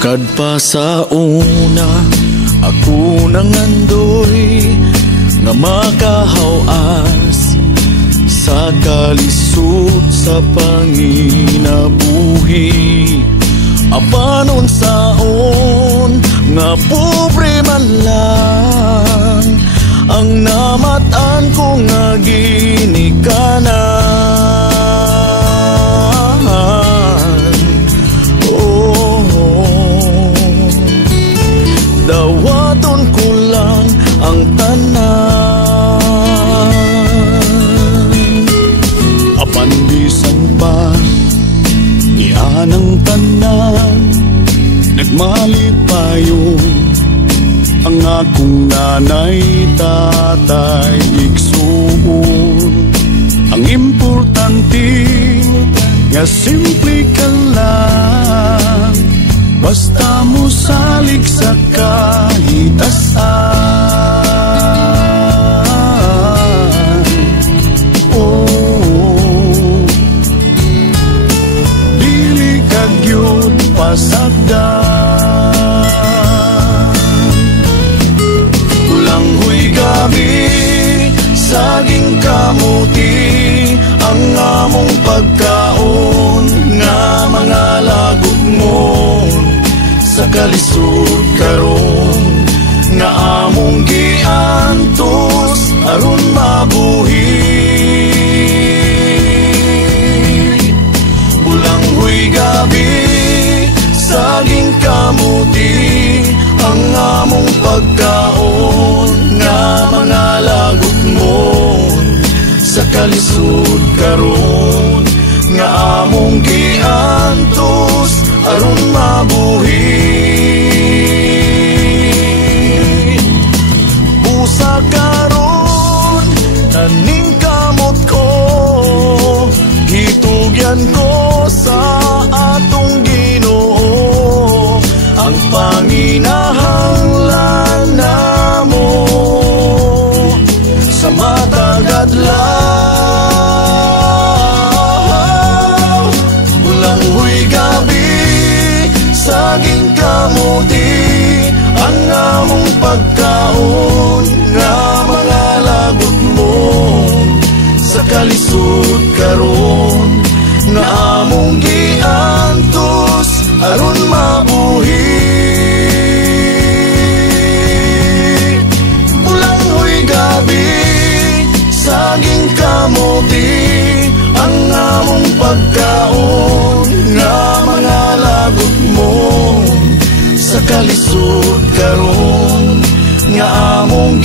Kadpa sa una, ako nangandoy nga makahawas sa kalisod sa panginabuhi. Apanon saon nga pobre man lang ang namatan ko nga ginikanan. Dawaton ko lang ang tanan, apandisan pa ni anang tanan. Nagmalipayon ang akong nanay, tatay, igsuon. Ang importante nga simple ka lang, basta mo salig sa kahitasan. Oh, dili kag yun pasagdan. Kulang huy gabi, saging kamuti ang among pagkaon nga mga lagot mo. Sa kalisod karon nga among giantos aron mabuhi. Bulang huy gabi, saging kamuti ang among pagkaon nga mga lagot mo. Sa kalisod karon nga among giantos aron mabuhi. Busa karon taning kamot ko, hitugyan ko sa atong Ginoo. Ang panginahanglan namo sa matagad lang. Bulang huy gabi, saging kamuti ang among pagkaon nga mga lagot mo. Sa kalisod karon nga among giantos aron mabuhi. Bulang huy gabi, saging kamuti ang among pagkaon nga mga lagot mo. Sa kalisod karon nga among